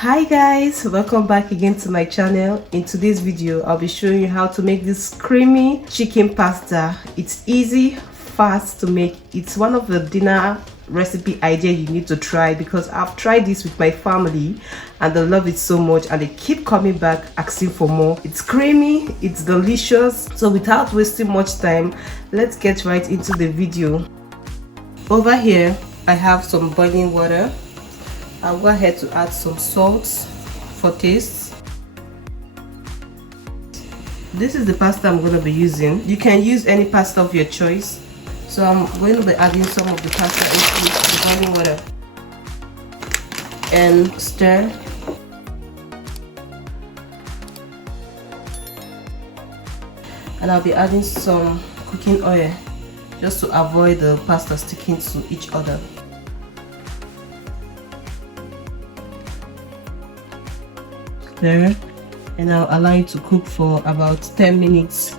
Hi guys, welcome back again to my channel. In today's video I'll be showing you how to make this creamy chicken pasta. It's easy, fast to make. It's one of the dinner recipe idea you need to try because I've tried this with my family and they love it so much and they keep coming back asking for more. It's creamy, it's delicious. So without wasting much time, let's get right into the video. Over here I have some boiling water. I'll go ahead to add some salt for taste. This is the pasta I'm going to be using. You can use any pasta of your choice. So I'm going to be adding some of the pasta into the boiling water and stir. And I'll be adding some cooking oil just to avoid the pasta sticking to each other. There, and I'll allow it to cook for about 10 minutes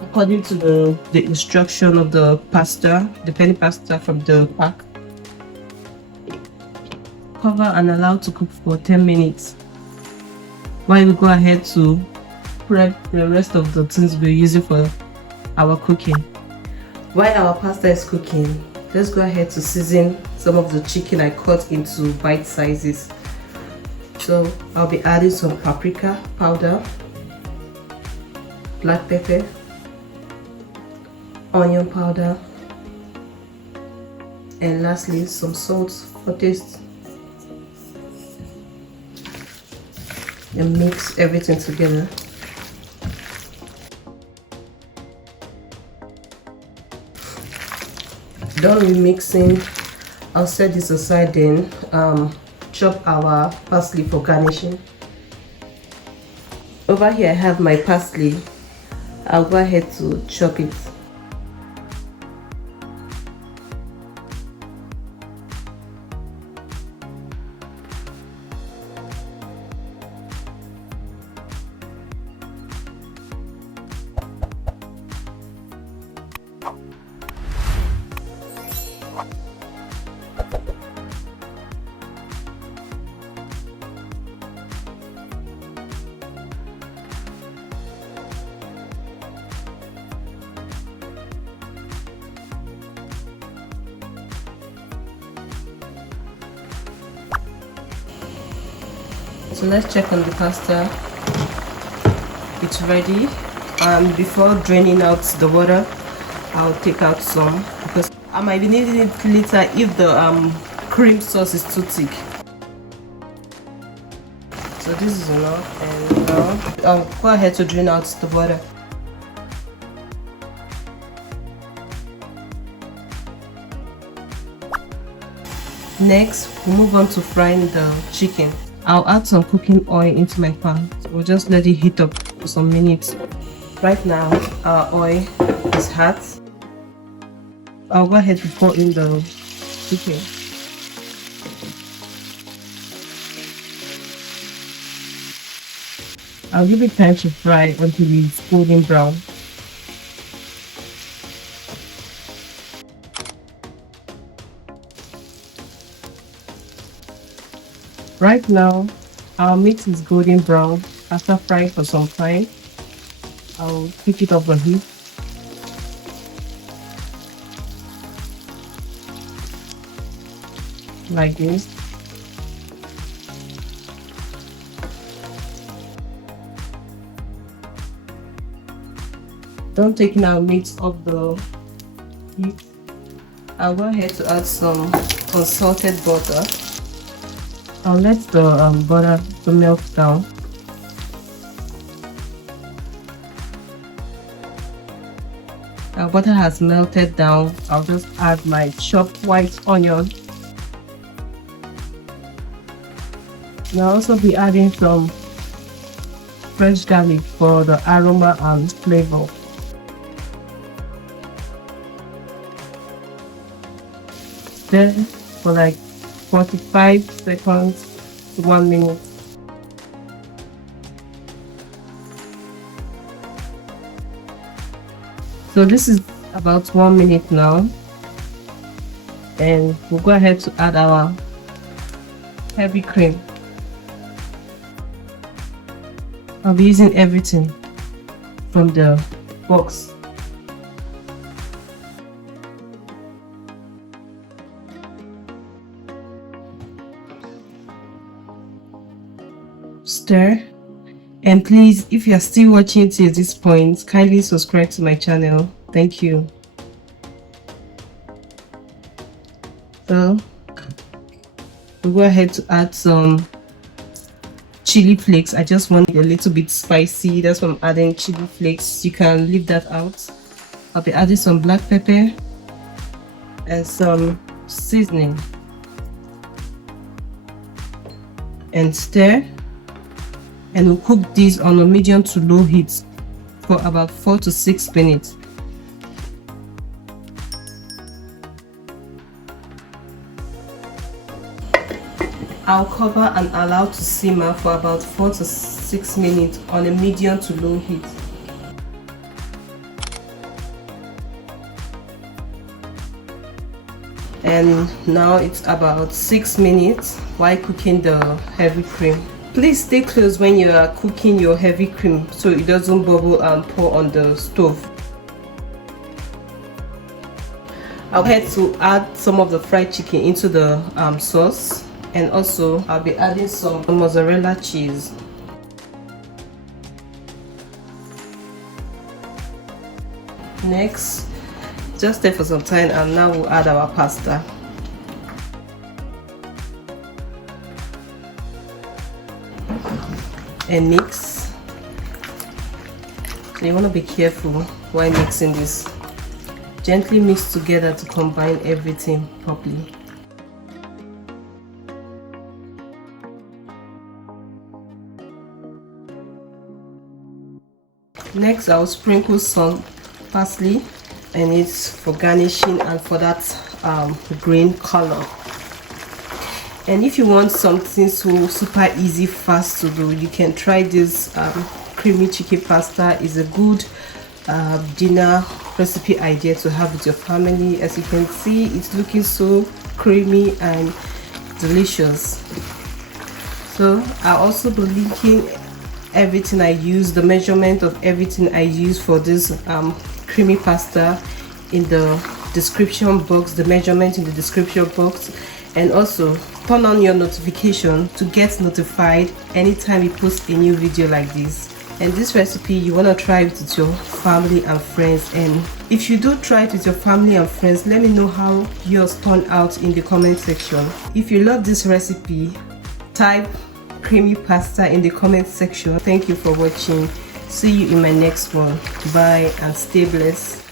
according to the instruction of the pasta, the penny pasta from the pack. Cover and allow to cook for 10 minutes while we go ahead to prep the rest of the things we're using for our cooking. While our pasta is cooking, let's go ahead to season some of the chicken I cut into bite sizes. So I'll be adding some paprika powder, black pepper, onion powder, and lastly some salt for taste. And mix everything together. Done with mixing, I'll set this aside then. Chop our parsley for garnishing. Over here I have my parsley. I'll go ahead to chop it. So let's check on the pasta. It's ready, and before draining out the water, I'll take out some because I might be needing it later if the cream sauce is too thick. So this is enough, and now I'll go ahead to drain out the water. Next, we'll move on to frying the chicken. I'll add some cooking oil into my pan. So we'll just let it heat up for some minutes. Right now, our oil is hot. I'll go ahead to pour in the chicken. I'll give it time to fry until it's golden brown. Right now, our meat is golden brown. After frying for some time, I'll pick it up the heat. Like this. Don't take our meat off the heat. I'll go ahead to add some unsalted butter. I'll let the butter to melt down. Our butter has melted down. I'll just add my chopped white onion. And I'll also be adding some fresh garlic for the aroma and flavor. Stir for like 45 seconds to 1 minute. So this is about 1 minute now, and we'll go ahead to add our heavy cream. I'll be using everything from the box. Stir. And please, if you are still watching till this point, kindly subscribe to my channel. Thank you. So we'll go ahead to add some chili flakes. I just want it a little bit spicy, that's why I'm adding chili flakes. You can leave that out. I'll be adding some black pepper and some seasoning, and stir. And we'll cook this on a medium to low heat for about 4 to 6 minutes. I'll cover and allow to simmer for about 4 to 6 minutes on a medium to low heat. And now it's about 6 minutes while cooking the heavy cream. Please stay close when you are cooking your heavy cream so it doesn't bubble and pour on the stove. I'll head to add some of the fried chicken into the sauce, and also I'll be adding some mozzarella cheese. Next, just stay for some time, and now we'll add our pasta. And mix. So you want to be careful while mixing this. Gently mix together to combine everything properly. Next, I'll sprinkle some parsley, and it's for garnishing and for that green color. And if you want something so super easy, fast to do, you can try this creamy chicken pasta. Is a good dinner recipe idea to have with your family. As you can see, it's looking so creamy and delicious. So I'll also be linking everything I use, the measurement of everything I use for this creamy pasta in the description box, the measurement in the description box. And also turn on your notification to get notified anytime we post a new video like this. And this recipe, you want to try it with your family and friends. And if you do try it with your family and friends, let me know how yours turn out in the comment section. If you love this recipe, type creamy pasta in the comment section. Thank you for watching. See you in my next one. Bye and stay blessed.